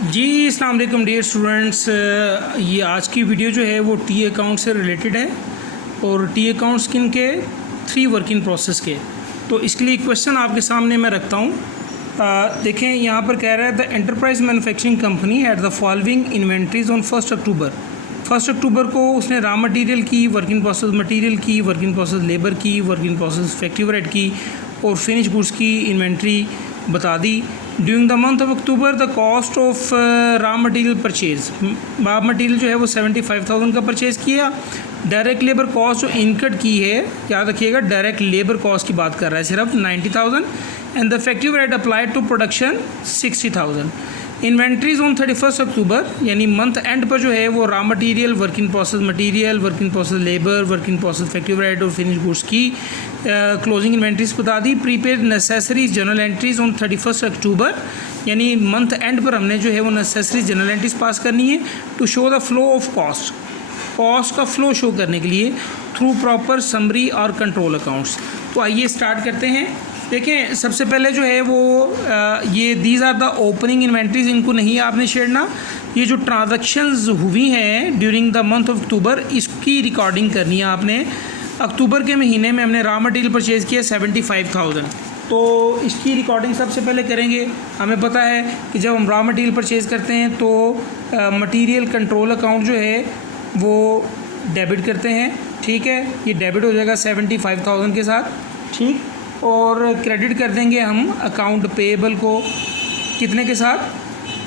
जी अस्सलाम वालेकुम dear students. ये आज की वीडियो जो है वो टी अकाउंट से रिलेटेड है और टी अकाउंट्स किन के 3 वर्किंग प्रोसेस के। तो इसके लिए क्वेश्चन आपके सामने मैं रखता हूँ। देखें यहाँ पर कह रहा है the enterprise manufacturing company had the following inventories on 1 October. 1 अक्टूबर को उसने रॉ मटेरियल की, वर्किंग प्रोसेस मटेरियल की, वर्किंग प्रोसेस लेबर की, वर्किंग प्रोसेस फैक्ट्री रेट की और फिनिश गुड्स की इन्वेंट्री बता दी। During the month of October the cost of raw material purchase, raw material जो है वो 75,000 का परचेज़ किया। डायरेक्ट लेबर कॉस्ट जो इनकट की है, याद रखिएगा डायरेक्ट लेबर कॉस्ट की बात कर रहा है सिर्फ 90,000 and the factory rate applied to production 60,000। Inventories on 31 October यानी मंथ एंड पर जो है वो raw material, working process material, working process labour, working process factory rate और फिनिश गुड्स की क्लोजिंग इन्वेंट्रीज बता दी। Prepare necessary journal entries on 31 October यानी मंथ एंड पर हमने जो है वो नेसेसरीज जनरल एंट्रीज पास करनी है to show the flow of cost का फ्लो शो करने के लिए थ्रू प्रॉपर समरी और कंट्रोल अकाउंट्स। तो आइए स्टार्ट करते हैं। देखें सबसे पहले जो है वो ये these are the opening inventories, इनको नहीं आपने छेड़ना। ये जो ट्रांजैक्शंस हुई हैं during the month of October इसकी रिकॉर्डिंग करनी है आपने। अक्टूबर के महीने में हमने रॉ मटेरियल परचेज़ किया 75,000, तो इसकी रिकॉर्डिंग सबसे पहले करेंगे। हमें पता है कि जब हम रॉ मटेरियल परचेज़ करते हैं तो मटेरियल कंट्रोल अकाउंट जो है वो डेबिट करते हैं, ठीक है। ये डेबिट हो जाएगा 75,000 के साथ, ठीक। और क्रेडिट कर देंगे हम अकाउंट पेएबल को कितने के साथ,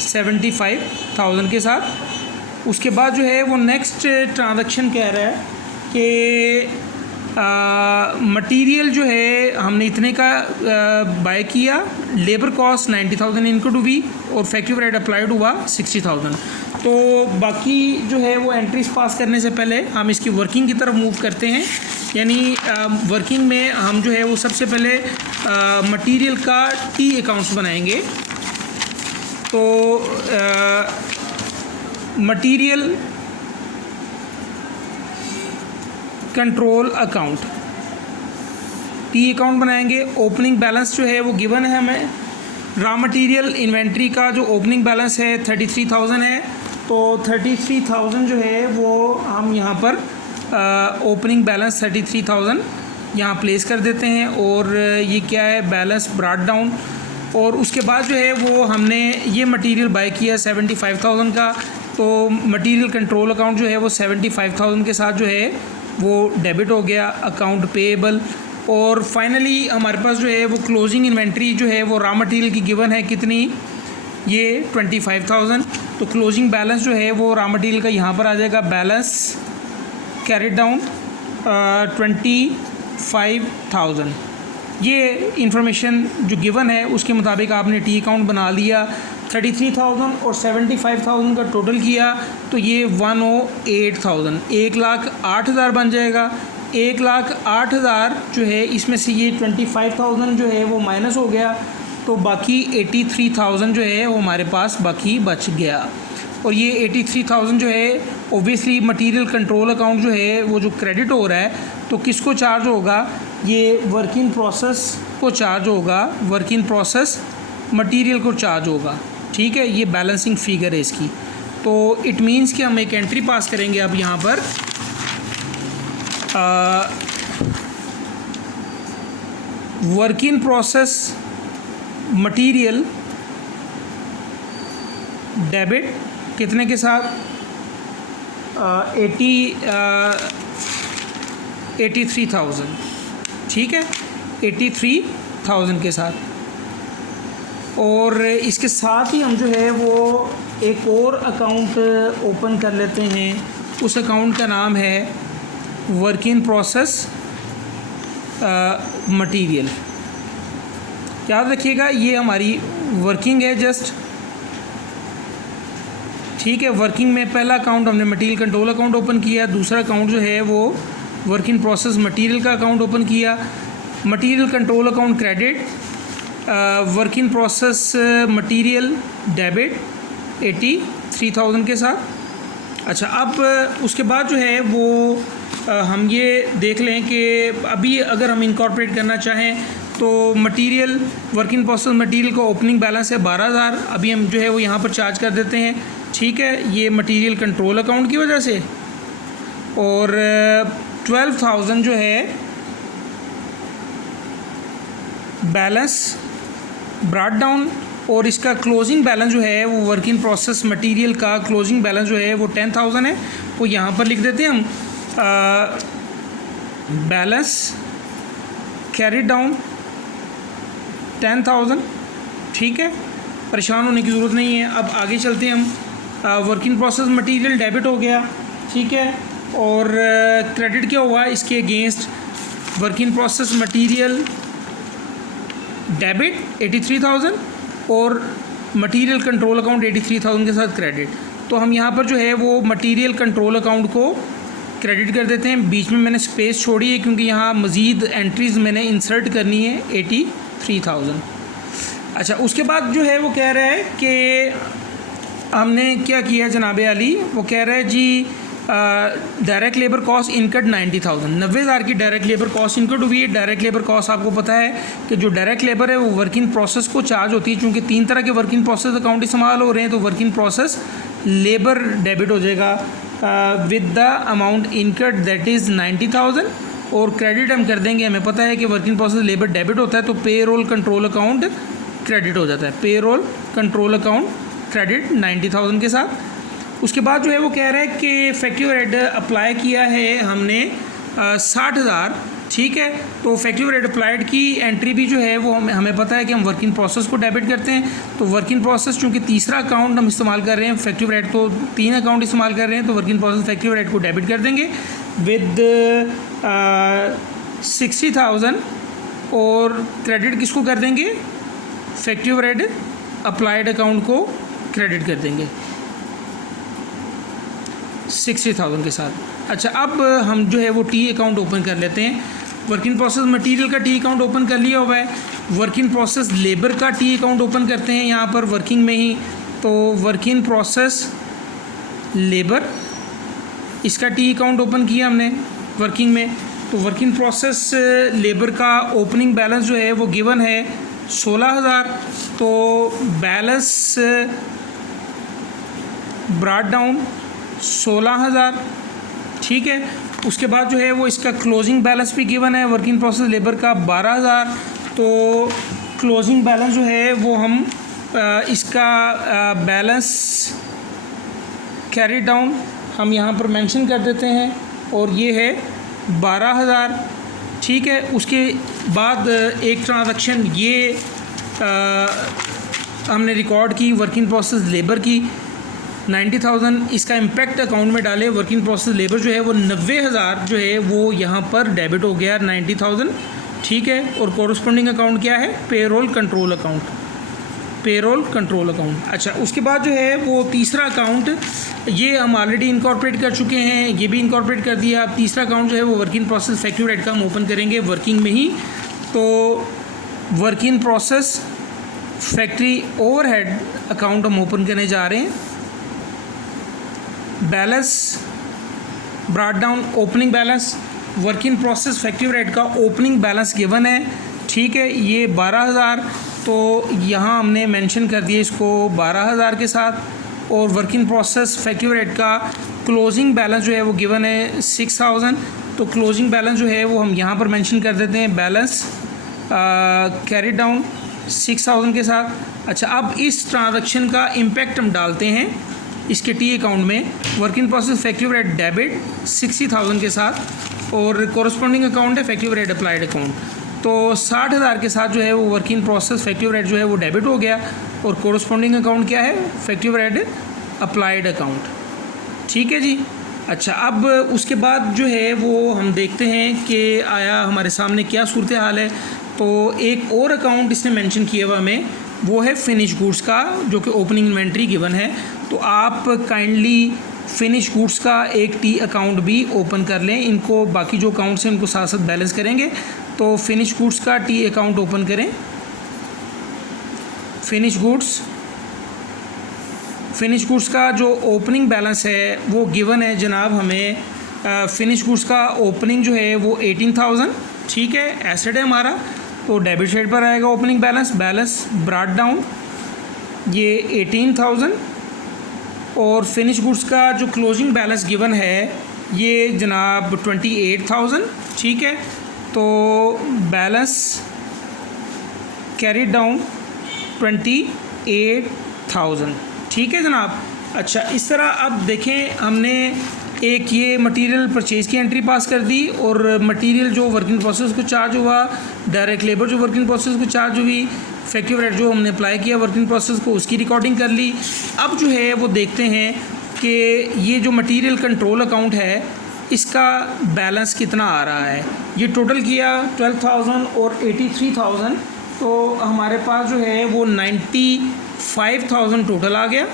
75,000 के साथ। उसके बाद जो है वो नेक्स्ट ट्रांजैक्शन कह रहा है कि मटेरियल जो है हमने इतने का बाय किया, लेबर कॉस्ट 90,000 इनकट हुई और फैक्ट्री रेट अप्लाइड हुआ 60,000। तो बाकी जो है वो एंट्रीज पास करने से पहले हम इसकी वर्किंग की तरफ मूव करते हैं। यानी वर्किंग में हम जो है वो सबसे पहले मटेरियल का टी अकाउंट्स बनाएंगे। तो material control account T account बनाएंगे। ओपनिंग बैलेंस जो है वो गिवन है हमें। रॉ मटेरियल इन्वेंट्री का जो ओपनिंग बैलेंस है 33,000 है, तो 33,000 जो है वो हम यहाँ पर ओपनिंग बैलेंस 33,000 यहाँ प्लेस कर देते हैं। और ये क्या है, बैलेंस ब्रॉट डाउन। और उसके बाद जो है वो हमने ये मटेरियल बाय किया 75,000 का, तो मटेरियल कंट्रोल अकाउंट जो है वो 75,000 के साथ जो है वो डेबिट हो गया अकाउंट पेएबल। और फाइनली हमारे पास जो है वो क्लोजिंग इन्वेंट्री जो है वो रॉ मटेरियल की गिवन है कितनी, ये 25,000। तो क्लोजिंग बैलेंस जो है वो रॉ मटेरियल का यहाँ पर आ जाएगा, बैलेंस कैरिड डाउन 25,000। ये इंफॉर्मेशन जो गिवन है उसके मुताबिक आपने टी अकाउंट बना लिया। 33,000 और 75,000 का टोटल किया तो ये 108,000, 1,08,000 बन जाएगा। 1,08,000 जो है इसमें से ये 25,000 जो है वो माइनस हो गया, तो बाकी 83,000 जो है वो हमारे पास बाकी बच गया। और ये 83,000 जो है ओबियसली मटेरियल कंट्रोल अकाउंट जो है वो जो क्रेडिट हो रहा है तो किसको चार्ज होगा, ये वर्किंग प्रोसेस को चार्ज होगा, वर्किंग प्रोसेस मटेरियल को चार्ज होगा, ठीक है। ये बैलेंसिंग फिगर है इसकी। तो इट मीन्स कि हम एक एंट्री पास करेंगे अब यहाँ पर वर्किंग प्रोसेस मटेरियल डेबिट कितने के साथ, 83,000, ठीक है, 83,000 के साथ। और इसके साथ ही हम जो है वो एक और अकाउंट ओपन कर लेते हैं। उस अकाउंट का नाम है वर्किंग प्रोसेस मटेरियल। याद रखिएगा ये हमारी वर्किंग है जस्ट, ठीक है। वर्किंग में पहला अकाउंट हमने मटेरियल कंट्रोल अकाउंट ओपन किया, दूसरा अकाउंट जो है वो वर्किंग प्रोसेस मटेरियल का अकाउंट ओपन किया। Material control account credit, working process material debit 83,000 के साथ। अच्छा, अब उसके बाद जो है वो हम ये देख लें कि अभी अगर हम इनकॉर्पोरेट करना चाहें तो material work in process material का ओपनिंग बैलेंस है 12,000। अभी हम जो है वो यहाँ पर चार्ज कर देते हैं, ठीक है, ये मटेरियल कंट्रोल अकाउंट की वजह से। और 12,000 जो है बैलेंस ब्रॉट डाउन, और इसका क्लोजिंग बैलेंस जो है वो वर्क इन प्रोसेस मटेरियल का क्लोजिंग बैलेंस जो है वो 10,000 है। वो यहाँ पर लिख देते हैं हम बैलेंस कैरी डाउन 10,000, ठीक है, परेशान होने की ज़रूरत नहीं है। अब आगे चलते हैं हम। Work in process material debit हो गया, ठीक है, और क्रेडिट क्या हुआ इसके against, work in process material debit 83,000 और मटेरियल कंट्रोल अकाउंट 83,000 के साथ क्रेडिट। तो हम यहाँ पर जो है वो मटेरियल कंट्रोल अकाउंट को क्रेडिट कर देते हैं। बीच में मैंने स्पेस छोड़ी है क्योंकि यहाँ मज़ीद एंट्रीज़ मैंने इंसर्ट करनी है 83,000। अच्छा, उसके बाद जो है वो कह रहा है कि हमने क्या किया जनाब अली, वो कह रहा है जी डायरेक्ट लेबर कॉस्ट इनकट 90,000, 90,000 की डायरेक्ट लेबर कॉस्ट इनकट हुई है। डायरेक्ट लेबर कॉस्ट आपको पता है कि जो डायरेक्ट लेबर है वो वर्क इन प्रोसेस को चार्ज होती है। चूँकि 3 तरह के वर्क इन प्रोसेस अकाउंट इस्तेमाल हो रहे हैं, तो work in process labour debit हो जाएगा with the amount इनकट that is 90,000, और क्रेडिट हम कर देंगे, हमें पता है कि work in process labour debit होता है तो पे रोल कंट्रोल अकाउंट क्रेडिट हो जाता है। पे रोल कंट्रोल अकाउंट क्रेडिट 90,000 के साथ। उसके बाद जो है वो कह रहा है कि फैक्टिव रेट अप्लाई किया है हमने 60,000, ठीक है, तो फैक्टिव रेट अप्लाइड की एंट्री भी जो है वो हमें पता है कि हम वर्क इन प्रोसेस को डेबिट करते हैं। तो वर्क इन प्रोसेस चूँकि तीसरा अकाउंट हम इस्तेमाल कर रहे हैं, फैक्टिव रेट तो 3 अकाउंट इस्तेमाल कर रहे हैं, तो work in process factory rate को डेबिट कर देंगे विद 60,000, और क्रेडिट किसको कर देंगे, फैक्टिव रेट अप्लाइड अकाउंट को क्रेडिट कर देंगे 60,000 के साथ। अच्छा, अब हम जो है वो टी अकाउंट ओपन कर लेते हैं। वर्क इन प्रोसेस मटेरियल का टी अकाउंट ओपन कर लिया हुआ है। वर्क इन प्रोसेस लेबर का टी अकाउंट ओपन करते हैं यहाँ पर वर्किंग में ही। तो वर्क इन प्रोसेस लेबर, इसका टी अकाउंट ओपन किया हमने वर्किंग में। तो वर्क इन प्रोसेस लेबर का ओपनिंग बैलेंस जो है वो गिवन है 16,000। तो बैलेंस ब्रॉट डाउन 16,000, ठीक है। उसके बाद जो है वो इसका क्लोजिंग बैलेंस भी गिवन है वर्क इन प्रोसेस लेबर का 12,000। तो क्लोजिंग बैलेंस जो है वो हम इसका बैलेंस कैरी डाउन हम यहाँ पर मेंशन कर देते हैं, और ये है 12,000, ठीक है। उसके बाद एक ट्रांजैक्शन ये हमने रिकॉर्ड की वर्क इन प्रोसेस लेबर की 90,000, इसका इम्पैक्ट अकाउंट में डाले। वर्क इन प्रोसेस लेबर जो है वो 90,000 जो है वो यहाँ पर डेबिट हो गया 90,000, ठीक है। और कोरस्पॉन्डिंग अकाउंट क्या है, payroll control account, payroll control account. अच्छा, उसके बाद जो है वो तीसरा अकाउंट ये हम ऑलरेडी इनकॉर्पोरेट कर चुके हैं, ये भी इनकॉर्पोरेट कर दिया। अब तीसरा अकाउंट जो है वो work in process factory rate का हम ओपन करेंगे वर्किंग में ही। तो work in process factory overhead account हम ओपन करने जा रहे हैं। Balance brought down opening balance, work in process factory rate का ओपनिंग बैलेंस गिवन है, ठीक है, ये 12,000। तो यहाँ हमने मेंशन कर दिया इसको 12,000 के साथ। और work in process factory rate का क्लोजिंग बैलेंस जो है वो गिवन है 6,000। तो क्लोजिंग बैलेंस जो है वो हम यहाँ पर मेंशन कर देते हैं बैलेंस कैरी डाउन 6,000 के साथ। अच्छा, अब इस ट्रांजैक्शन का इम्पैक्ट हम डालते हैं इसके टी अकाउंट में। Work in process factory rate debit 60,000 के साथ, और कोरस्पॉन्डिंग अकाउंट है फैक्टिव रेट अप्लाइड अकाउंट। तो 60,000 के साथ जो है वो work in process factory rate जो है वो डेबिट हो गया, और कोरस्पॉन्डिंग अकाउंट क्या है, फैक्टिव रेट अप्लाइड अकाउंट, ठीक है जी। अच्छा, अब उसके बाद जो है वो हम देखते हैं कि आया हमारे सामने क्या सूरत हाल है। तो एक और अकाउंट इसने मेंशन किया हुआ हमें, वो है फिनिश गुड्स का, जो कि ओपनिंग इन्वेंट्री गिवन है। तो आप काइंडली फिनिश गुड्स का एक टी अकाउंट भी ओपन कर लें। इनको बाकी जो अकाउंट्स हैं उनको साथ साथ बैलेंस करेंगे। तो फिनिश गुड्स का टी अकाउंट ओपन करें। फिनिश गुड्स का जो ओपनिंग बैलेंस है वो गिवन है जनाब हमें। फिनिश गुड्स का ओपनिंग जो है वो 18,000, ठीक है, एसेट है हमारा। तो डेबिट साइड पर आएगा ओपनिंग बैलेंस ब्रॉट डाउन ये 18,000 और फिनिश गुड्स का जो क्लोजिंग बैलेंस गिवन है ये जनाब 28,000। ठीक है, तो बैलेंस कैरी डाउन 28,000। ठीक है जनाब। अच्छा, इस तरह अब देखें, हमने एक ये मटेरियल परचेज़ की एंट्री पास कर दी और मटेरियल जो वर्किंग प्रोसेस को चार्ज हुआ, डायरेक्ट लेबर जो वर्किंग प्रोसेस को चार्ज हुई, इफेक्टिव रेट जो हमने अप्लाई किया वर्किंग प्रोसेस को, उसकी रिकॉर्डिंग कर ली। अब जो है वो देखते हैं कि ये जो मटेरियल कंट्रोल अकाउंट है इसका बैलेंस कितना आ रहा है। ये टोटल किया 12,000 और 83,000, तो हमारे पास जो है वो 95,000 टोटल आ गया।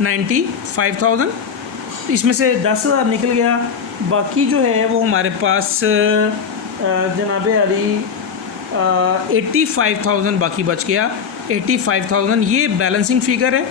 95,000, इसमें से 10,000 निकल गया, बाकी जो है वो हमारे पास जनाब अली 85,000 बाकी बच गया। 85,000 ये बैलेंसिंग फ़िगर है।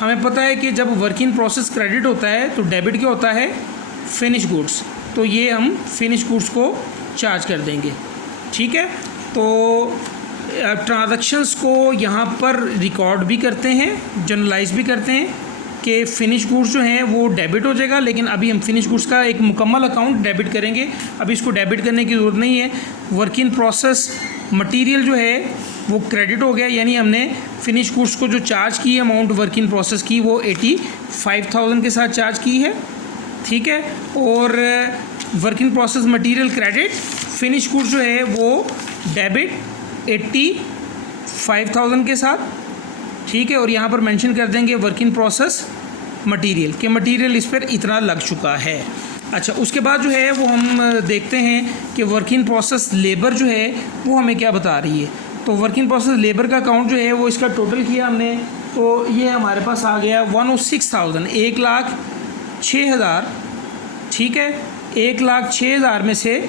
हमें पता है कि जब वर्क इन प्रोसेस क्रेडिट होता है तो डेबिट क्या होता है, फिनिश गुड्स, तो ये हम फिनिश गुड्स को चार्ज कर देंगे। ठीक है, तो ट्रांजैक्शंस को यहाँ पर रिकॉर्ड भी करते हैं, जनरलाइज भी करते हैं कि फ़िनिश गुड्स जो हैं वो डेबिट हो जाएगा, लेकिन अभी हम फिनिश गुड्स का एक मुकम्मल अकाउंट डेबिट करेंगे। अभी इसको डेबिट करने की ज़रूरत नहीं है। वर्क इन प्रोसेस मटेरियल जो है वो क्रेडिट हो गया, यानी हमने फिनिश गुड्स को जो चार्ज की अमाउंट वर्क इन प्रोसेस की वो 85,000 के साथ चार्ज की है। ठीक है, और work in process material credit, finish goods जो है वो डेबिट 85,000 के साथ। ठीक है, और यहाँ पर मेंशन कर देंगे वर्क इन प्रोसेस मटेरियल के मटेरियल इस पर इतना लग चुका है। अच्छा, उसके बाद जो है वो हम देखते हैं कि वर्क इन प्रोसेस लेबर जो है वो हमें क्या बता रही है। तो वर्क इन प्रोसेस लेबर का अकाउंट जो है वो इसका टोटल किया हमने, तो ये हमारे पास आ गया 106,000, 1,06,000। ठीक है, 1,06,000 में से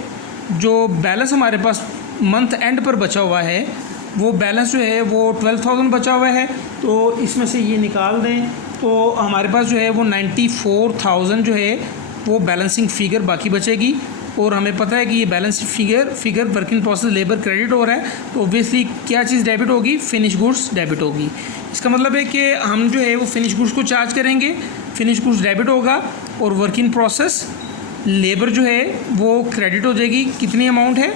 जो बैलेंस हमारे पास मंथ एंड पर बचा हुआ है वो बैलेंस जो है वो 12,000 बचा हुआ है, तो इसमें से ये निकाल दें तो हमारे पास जो है वो 94,000 जो है वो बैलेंसिंग फ़िगर बाकी बचेगी। और हमें पता है कि ये balance figure work in process labour credit हो रहा है, तो ऑब्वियसली क्या चीज़ डेबिट होगी, फिनिश गुड्स डेबिट होगी। इसका मतलब है कि हम जो है वो फिनिश गुड्स को चार्ज करेंगे, फिनिश गुड्स डेबिट होगा और वर्क इन प्रोसेस लेबर जो है वो क्रेडिट हो जाएगी। कितनी अमाउंट है,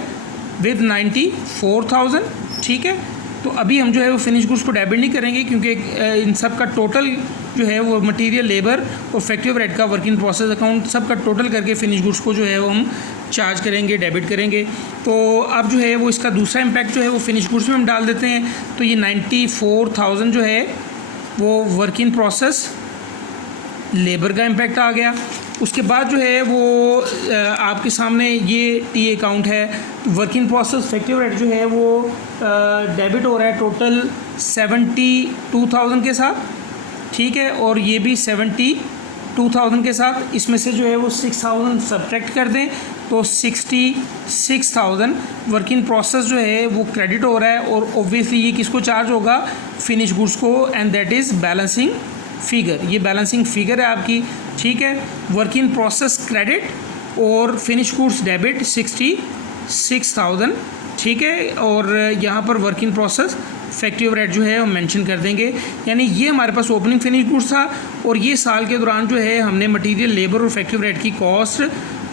विद 94,000। ठीक है, तो अभी हम जो है वो फिनिश गुड्स को डेबिट नहीं करेंगे क्योंकि इन सब का टोटल जो है वो मटेरियल, लेबर और फैक्ट्री रेट का वर्क इन प्रोसेस अकाउंट सब का टोटल करके फिनिश गुड्स को जो है वो हम चार्ज करेंगे, डेबिट करेंगे। तो अब जो है वो इसका दूसरा इम्पैक्ट जो है वो फिनिश गुड्स में हम डाल देते हैं। तो ये 94,000 जो है वो वर्क इन प्रोसेस लेबर का इम्पैक्ट आ गया। उसके बाद जो है वो आपके सामने ये टी अकाउंट है, work in process factory rate जो है वो डेबिट हो रहा है टोटल 72,000 के साथ। ठीक है, और ये भी 72,000 के साथ, इसमें से जो है वो 6,000 सब्ट्रैक्ट कर दें तो 66,000 वर्क इन प्रोसेस जो है वो क्रेडिट हो रहा है और ऑब्वियसली ये किसको चार्ज होगा, फिनिश गुड्स को, and that is balancing figure. ये बैलेंसिंग फ़िगर है आपकी। ठीक है, वर्क इन प्रोसेस क्रेडिट और फिनिश गुड्स डेबिट 66,000। ठीक है, और यहाँ पर work in process factory rate जो है वो मेंशन कर देंगे। यानी ये हमारे पास ओपनिंग फिनिश गुड्स था और ये साल के दौरान जो है हमने मटेरियल, लेबर और फैक्ट्री रेट की कॉस्ट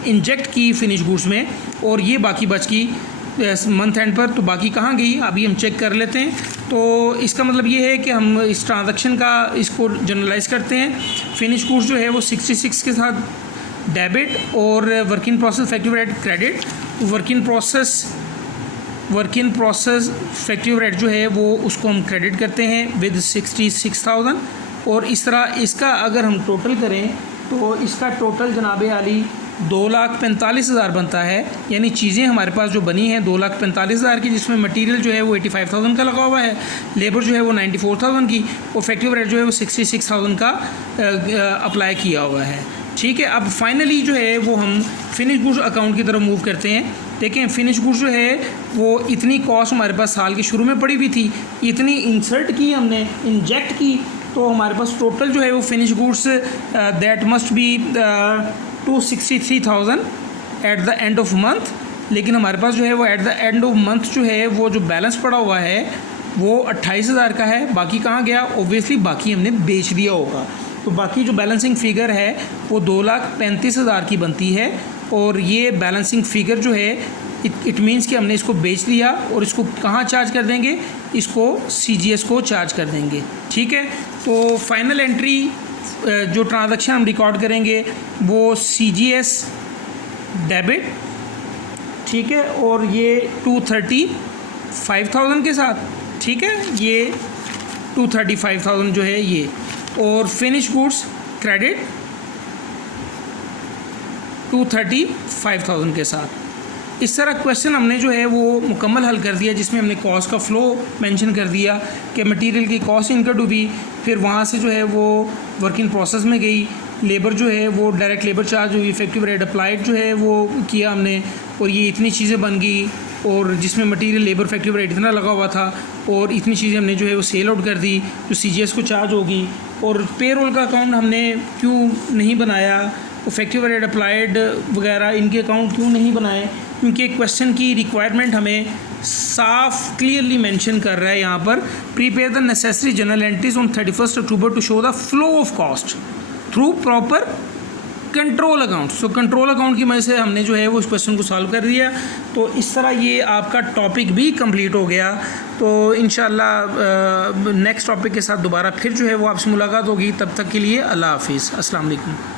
इंजेक्ट की फिनिश गुड्स में, और ये बाकी बच की मंथ एंड पर। तो बाकी कहाँ गई अभी हम चेक कर लेते हैं। तो इसका मतलब ये है कि हम इस ट्रांजैक्शन का इसको जनरलाइज करते हैं। फिनिश गुड्स जो है वो 66 के साथ डेबिट और work in process factory rate credit. Work in process factory rate जो है वो उसको हम क्रेडिट करते हैं विद 66,000। और इस तरह इसका अगर हम टोटल करें तो इसका टोटल जनाब आली 2,45,000 बनता है। यानी चीज़ें हमारे पास जो बनी हैं 2,45,000 की, जिसमें मटेरियल जो है वो 85,000 का लगा हुआ है, लेबर जो है वो 94,000 की और फैक्ट्री रेट जो है वो 66,000 का अप्लाई किया हुआ है। ठीक है, अब फाइनली जो है वो हम फिनिश गुड्स अकाउंट की तरफ मूव करते हैं। देखें, फिनिश गुड्स जो है वो इतनी कॉस्ट हमारे पास साल के शुरू में पड़ी हुई थी, इतनी इंसर्ट की हमने, इंजेक्ट की, तो हमारे पास टोटल जो है वो finish goods that must be 263,000 at the end of month. लेकिन हमारे पास जो है वो at the end of month जो है वो जो बैलेंस पड़ा हुआ है वो 28,000 का है। बाकी कहाँ गया? ऑब्वियसली बाकी हमने बेच दिया होगा। तो बाकी जो बैलेंसिंग फ़िगर है वो 2,35,000 की बनती है और ये बैलेंसिंग फ़िगर जो है इट मीन्स कि हमने इसको बेच दिया और इसको कहाँ चार्ज कर देंगे? इसको CGS को चार्ज कर देंगे। ठीक है, तो फाइनल एंट्री जो ट्रांजैक्शन हम रिकॉर्ड करेंगे वो CGS डेबिट, ठीक है, और ये 235,000 के साथ, ठीक है, ये 235,000 जो है ये, और फिनिश गुड्स क्रेडिट 235,000 के साथ। इस तरह क्वेश्चन हमने जो है वो मुकम्मल हल कर दिया, जिसमें हमने कॉस्ट का फ़्लो मेंशन कर दिया कि मटेरियल की कॉस्ट इनकर्ड टू बी, फिर वहाँ से जो है वो वर्क इन प्रोसेस में गई, लेबर जो है वो डायरेक्ट लेबर चार्ज हुई, इफेक्टिव रेट अप्लाइड जो है वो किया हमने, और ये इतनी चीज़ें बन गई, और जिसमें मटेरियल लेबर इफेक्टिव रेट इतना लगा हुआ था, और इतनी चीज़ें हमने जो है वो सेल आउट कर दी जो CGS को चार्ज होगी। और पेरोल का अकाउंट हमने क्यों नहीं बनाया, इफेक्टिव रेट अप्लाइड वगैरह इनके अकाउंट क्यों नहीं बनाए? क्योंकि क्वेश्चन की रिक्वायरमेंट हमें साफ क्लियरली मेंशन कर रहा है यहाँ पर, prepare the necessary journal entries on 31 October to show the flow of cost through proper control account. So control account की वजह से हमने जो है वो इस क्वेश्चन को सॉल्व कर दिया। तो इस तरह ये आपका टॉपिक भी कंप्लीट हो गया। तो इंशाल्लाह नेक्स्ट टॉपिक के साथ दोबारा फिर जो है वो आपसे मुलाकात होगी। तब तक के लिए अल्लाह हाफिज़, अस्सलाम वालेकुम।